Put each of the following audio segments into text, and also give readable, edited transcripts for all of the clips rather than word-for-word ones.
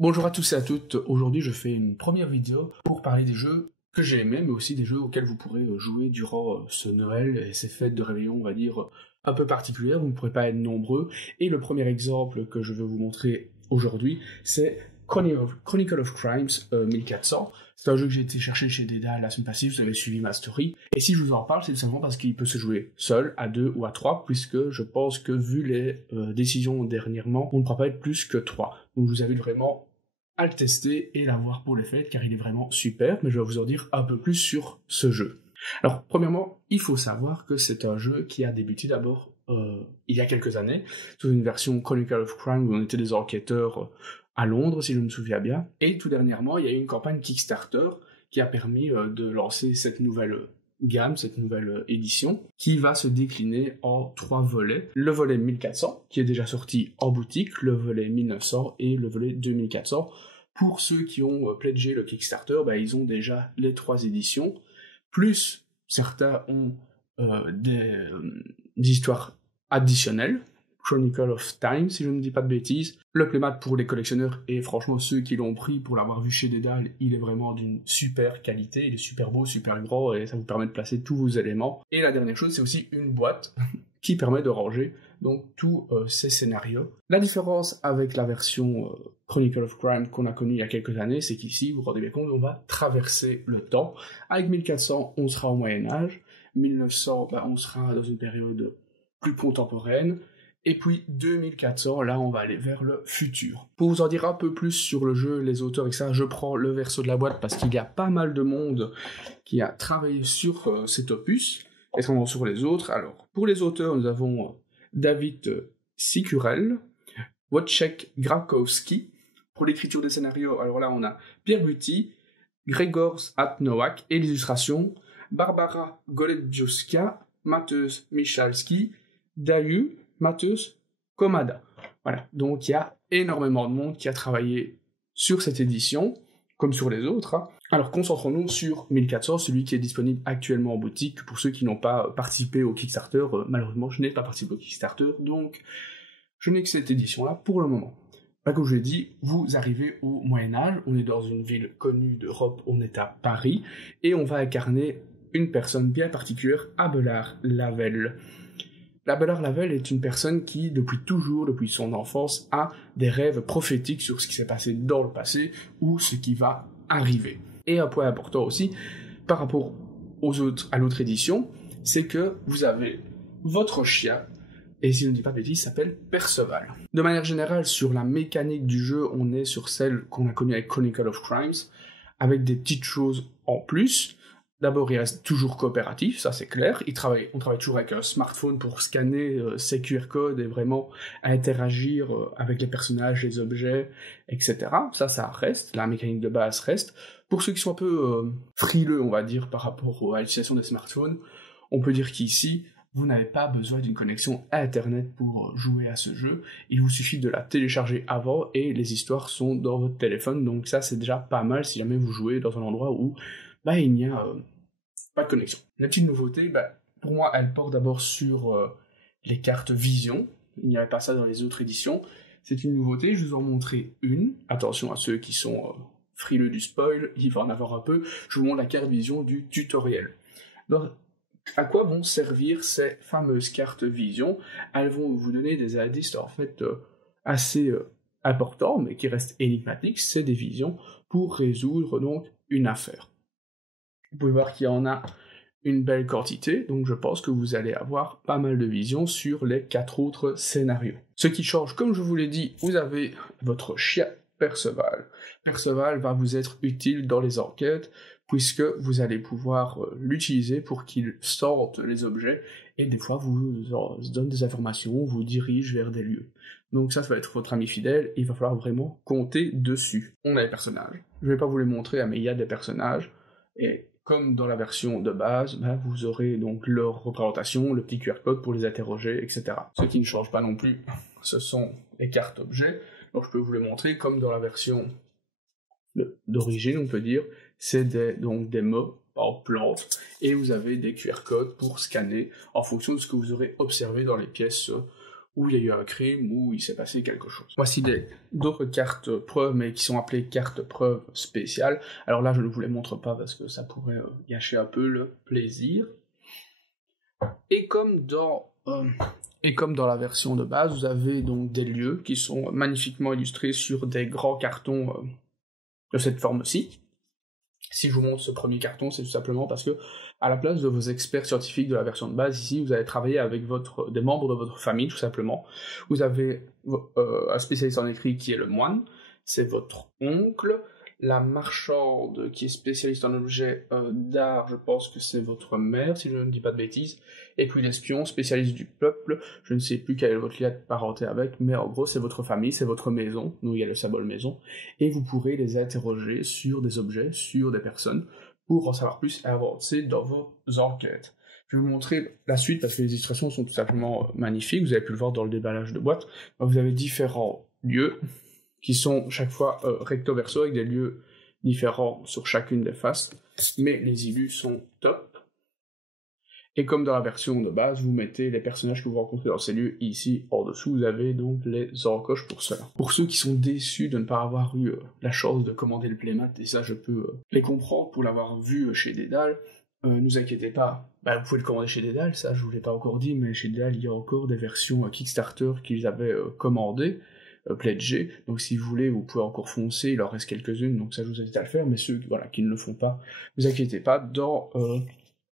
Bonjour à tous et à toutes, aujourd'hui je fais une première vidéo pour parler des jeux que j'ai aimés, mais aussi des jeux auxquels vous pourrez jouer durant ce Noël et ces fêtes de réveillon, on va dire, un peu particulières, vous ne pourrez pas être nombreux. Et le premier exemple que je vais vous montrer aujourd'hui, c'est Chronicle of Crimes 1400. C'est un jeu que j'ai été chercher chez Dédale la semaine passée, vous avez suivi ma story. Et si je vous en parle, c'est tout simplement parce qu'il peut se jouer seul, à 2 ou à 3, puisque je pense que vu les décisions dernièrement, on ne pourra pas être plus que 3. Donc je vous invite vraiment à le tester et l'avoir pour les fêtes, car il est vraiment super, mais je vais vous en dire un peu plus sur ce jeu. Alors, premièrement, il faut savoir que c'est un jeu qui a débuté d'abord il y a quelques années, sous une version Chronicle of Crime où on était des enquêteurs à Londres, si je me souviens bien. Et tout dernièrement, il y a eu une campagne Kickstarter qui a permis de lancer cette nouvelle gamme, cette nouvelle édition, qui va se décliner en 3 volets. Le volet 1400, qui est déjà sorti en boutique, le volet 1900 et le volet 2400. Pour ceux qui ont pledgé le Kickstarter, ils ont déjà les 3 éditions, plus certains ont des histoires additionnelles, Chronicle of Time, si je ne dis pas de bêtises. Le playmat pour les collectionneurs, et franchement ceux qui l'ont pris pour l'avoir vu chez Dédale, il est vraiment d'une super qualité, il est super beau, super grand, et ça vous permet de placer tous vos éléments. Et la dernière chose, c'est aussi une boîte qui permet de ranger donc tous ces scénarios. La différence avec la version Chronicle of Crime qu'on a connue il y a quelques années, c'est qu'ici, vous vous rendez bien compte, on va traverser le temps. Avec 1400, on sera au Moyen-Âge, 1900, on sera dans une période plus contemporaine, et puis 2400, là on va aller vers le futur. Pour vous en dire un peu plus sur le jeu, les auteurs, etc., je prends le verso de la boîte parce qu'il y a pas mal de monde qui a travaillé sur cet opus, et sur les autres. Alors, pour les auteurs, nous avons David Sikurel, Wojciech Grakowski. Pour l'écriture des scénarios, alors là on a Pierre Buty, Gregor Atnowak, et l'illustration, Barbara Goledziowska, Mateusz Michalski, Dayu, Mateusz Komada. Voilà, donc il y a énormément de monde qui a travaillé sur cette édition, comme sur les autres. Alors concentrons-nous sur 1400, celui qui est disponible actuellement en boutique. Pour ceux qui n'ont pas participé au Kickstarter, malheureusement je n'ai pas participé au Kickstarter, donc je n'ai que cette édition-là pour le moment. Comme je l'ai dit, vous arrivez au Moyen-Âge, on est dans une ville connue d'Europe, on est à Paris, et on va incarner une personne bien particulière, Abelard Lavelle. Abelard Lavelle est une personne qui, depuis toujours, depuis son enfance, a des rêves prophétiques sur ce qui s'est passé dans le passé ou ce qui va arriver. Et un point important aussi, par rapport à l'autre édition, c'est que vous avez votre chien, et si je ne dis pas de bêtises, il s'appelle Perceval. De manière générale, sur la mécanique du jeu, on est sur celle qu'on a connue avec Chronicle of Crimes, avec des petites choses en plus. D'abord, il reste toujours coopératif, ça c'est clair. On travaille toujours avec un smartphone pour scanner ses QR codes et vraiment interagir avec les personnages, les objets, etc. Ça reste, la mécanique de base reste. Pour ceux qui sont un peu frileux, on va dire, par rapport à l'utilisation des smartphones, on peut dire qu'ici, vous n'avez pas besoin d'une connexion Internet pour jouer à ce jeu. Il vous suffit de la télécharger avant et les histoires sont dans votre téléphone. Donc ça, c'est déjà pas mal si jamais vous jouez dans un endroit où il n'y a pas de connexion. La petite nouveauté, pour moi, elle porte d'abord sur les cartes vision. Il n'y avait pas ça dans les autres éditions. C'est une nouveauté, je vous en montrer une. Attention à ceux qui sont frileux du spoil, il va en avoir un peu. Je vous montre la carte vision du tutoriel. Donc, à quoi vont servir ces fameuses cartes vision? Elles vont vous donner des indices en fait assez importants, mais qui restent énigmatiques. C'est des visions pour résoudre donc une affaire. Vous pouvez voir qu'il y en a une belle quantité, donc je pense que vous allez avoir pas mal de visions sur les 4 autres scénarios. Ce qui change, comme je vous l'ai dit, vous avez votre chien Perceval. Perceval va vous être utile dans les enquêtes, puisque vous allez pouvoir l'utiliser pour qu'il sorte les objets, et des fois vous donne des informations, vous dirige vers des lieux. Donc ça va être votre ami fidèle, et il va falloir vraiment compter dessus. On a les personnages. Je vais pas vous les montrer, mais il y a des personnages, et comme dans la version de base, vous aurez donc leur représentation, le petit QR code pour les interroger, etc. Ce qui ne change pas non plus, ce sont les cartes objets. Donc je peux vous les montrer comme dans la version d'origine, on peut dire, c'est donc des mots en plantes, et vous avez des QR codes pour scanner en fonction de ce que vous aurez observé dans les pièces où il y a eu un crime, où il s'est passé quelque chose. Voici d'autres cartes preuves, mais qui sont appelées cartes preuves spéciales. Alors là, je ne vous les montre pas parce que ça pourrait gâcher un peu le plaisir. Et comme dans la version de base, vous avez donc des lieux qui sont magnifiquement illustrés sur des grands cartons de cette forme-ci. Si je vous montre ce premier carton, c'est tout simplement parce que, à la place de vos experts scientifiques de la version de base, ici, vous allez travailler avec des membres de votre famille, tout simplement. Vous avez un spécialiste en écrit qui est le moine, c'est votre oncle. La marchande qui est spécialiste en objets d'art, je pense que c'est votre mère, si je ne dis pas de bêtises. Et puis l'espion, spécialiste du peuple, je ne sais plus quel est votre lien de parenté avec, mais en gros c'est votre famille, c'est votre maison, nous il y a le symbole maison, et vous pourrez les interroger sur des objets, sur des personnes, pour en savoir plus et avancer dans vos enquêtes. Je vais vous montrer la suite parce que les illustrations sont tout simplement magnifiques, vous avez pu le voir dans le déballage de boîte. Vous avez différents lieux, qui sont chaque fois recto verso avec des lieux différents sur chacune des faces, mais les illus sont top. Et comme dans la version de base, vous mettez les personnages que vous rencontrez dans ces lieux ici en dessous, vous avez donc les encoches pour cela. Pour ceux qui sont déçus de ne pas avoir eu la chance de commander le playmat, et ça je peux les comprendre pour l'avoir vu chez Dédale, ne vous inquiétez pas, vous pouvez le commander chez Dédale, ça je vous l'ai pas encore dit, mais chez Dédale il y a encore des versions Kickstarter qu'ils avaient commandées, pledgé, donc si vous voulez, vous pouvez encore foncer, il en reste quelques-unes, donc ça je vous invite à le faire, mais ceux qui ne le font pas, ne vous inquiétez pas, dans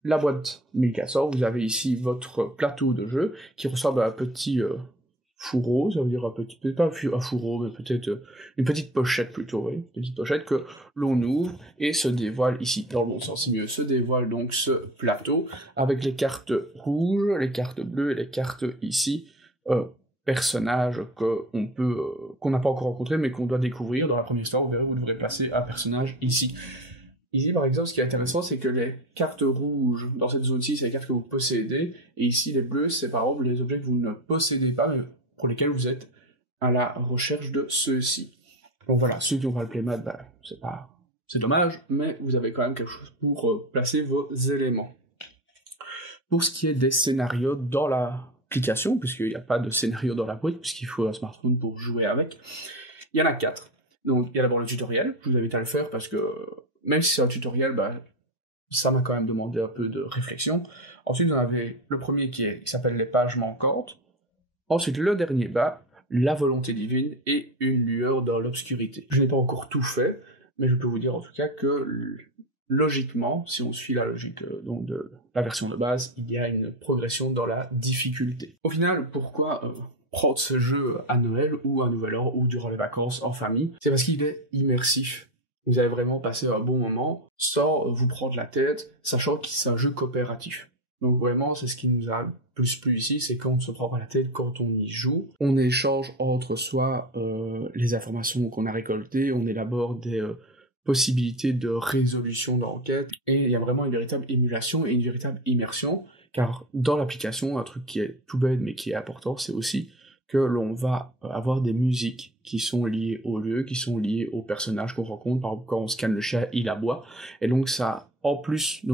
la boîte 1400, vous avez ici votre plateau de jeu, qui ressemble à un petit fourreau, ça veut dire peut-être pas un fourreau, mais peut-être une petite pochette plutôt, oui, une petite pochette que l'on ouvre, et se dévoile ici, dans le bon sens, c'est mieux, se dévoile donc ce plateau, avec les cartes rouges, les cartes bleues, et les cartes ici, personnages qu'on n'a pas encore rencontré mais qu'on doit découvrir dans la première histoire. Vous verrez, vous devrez placer un personnage ici. Ici, par exemple, ce qui est intéressant, c'est que les cartes rouges, dans cette zone-ci, c'est les cartes que vous possédez, et ici, les bleus, c'est par exemple les objets que vous ne possédez pas, mais pour lesquels vous êtes à la recherche de ceux-ci. Donc voilà, ceux qui n'ont pas le playmat, c'est dommage, mais vous avez quand même quelque chose pour placer vos éléments. Pour ce qui est des scénarios dans l'application, puisqu'il n'y a pas de scénario dans la boîte, puisqu'il faut un smartphone pour jouer avec, il y en a 4. Donc il y a d'abord le tutoriel, je vous invite à le faire parce que même si c'est un tutoriel, ça m'a quand même demandé un peu de réflexion. Ensuite, vous en avez le premier qui s'appelle les pages manquantes. Ensuite, le dernier, la volonté divine et une lueur dans l'obscurité. Je n'ai pas encore tout fait, mais je peux vous dire en tout cas que logiquement, si on suit la logique donc de la version de base, il y a une progression dans la difficulté. Au final, pourquoi prendre ce jeu à Noël ou à Nouvel An ou durant les vacances en famille? C'est parce qu'il est immersif. Vous allez vraiment passer un bon moment sans vous prendre la tête, sachant que c'est un jeu coopératif. Donc vraiment, c'est ce qui nous a le plus plu ici, c'est quand on ne se prend pas la tête, quand on y joue. On échange entre soi les informations qu'on a récoltées, on élabore des possibilités de résolution d'enquête, et il y a vraiment une véritable émulation et une véritable immersion, car dans l'application, un truc qui est tout bête mais qui est important, c'est aussi que l'on va avoir des musiques qui sont liées au lieu, qui sont liées aux personnages qu'on rencontre. Par exemple, quand on scanne le chat, il aboie. Et donc ça, en plus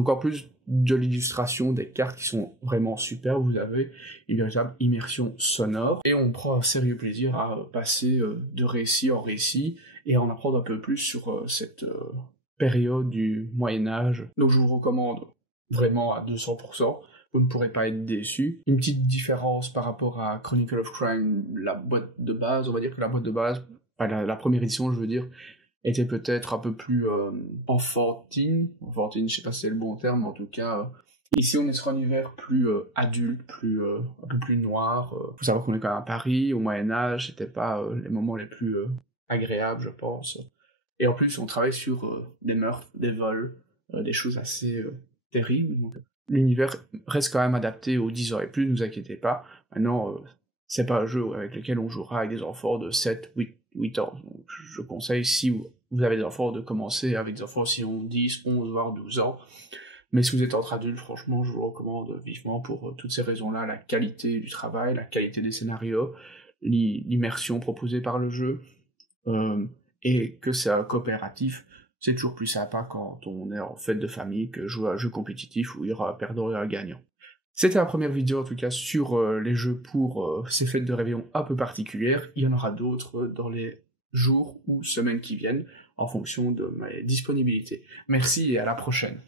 de l'illustration des cartes qui sont vraiment super, vous avez une véritable immersion sonore. Et on prend un sérieux plaisir à passer de récit en récit et à en apprendre un peu plus sur cette période du Moyen-Âge. Donc je vous recommande vraiment à 200%. Vous ne pourrez pas être déçu. Une petite différence par rapport à Chronicle of Crime, la boîte de base, on va dire que la boîte de base, la première édition, je veux dire, était peut-être un peu plus enfantine, je sais pas si c'est le bon terme, mais en tout cas, ici on est sur un univers plus adulte, un peu plus noir. Faut savoir qu'on est quand même à Paris, au Moyen-Âge, c'était pas les moments les plus agréables, je pense. Et en plus, on travaille sur des meurtres, des vols, des choses assez terribles. Donc, l'univers reste quand même adapté aux 10 ans et plus, ne vous inquiétez pas. Maintenant, c'est pas un jeu avec lequel on jouera avec des enfants de 7, 8 ans. Donc, je conseille, si vous avez des enfants, de commencer avec des enfants si ont 10, 11, voire 12 ans. Mais si vous êtes entre adultes, franchement, je vous recommande vivement pour toutes ces raisons-là, la qualité du travail, la qualité des scénarios, l'immersion proposée par le jeu, et que c'est un coopératif. C'est toujours plus sympa quand on est en fête de famille que jouer à un jeu compétitif où il y aura un perdant et un gagnant. C'était la première vidéo en tout cas sur les jeux pour ces fêtes de réveillon un peu particulières. Il y en aura d'autres dans les jours ou semaines qui viennent en fonction de ma disponibilité. Merci et à la prochaine.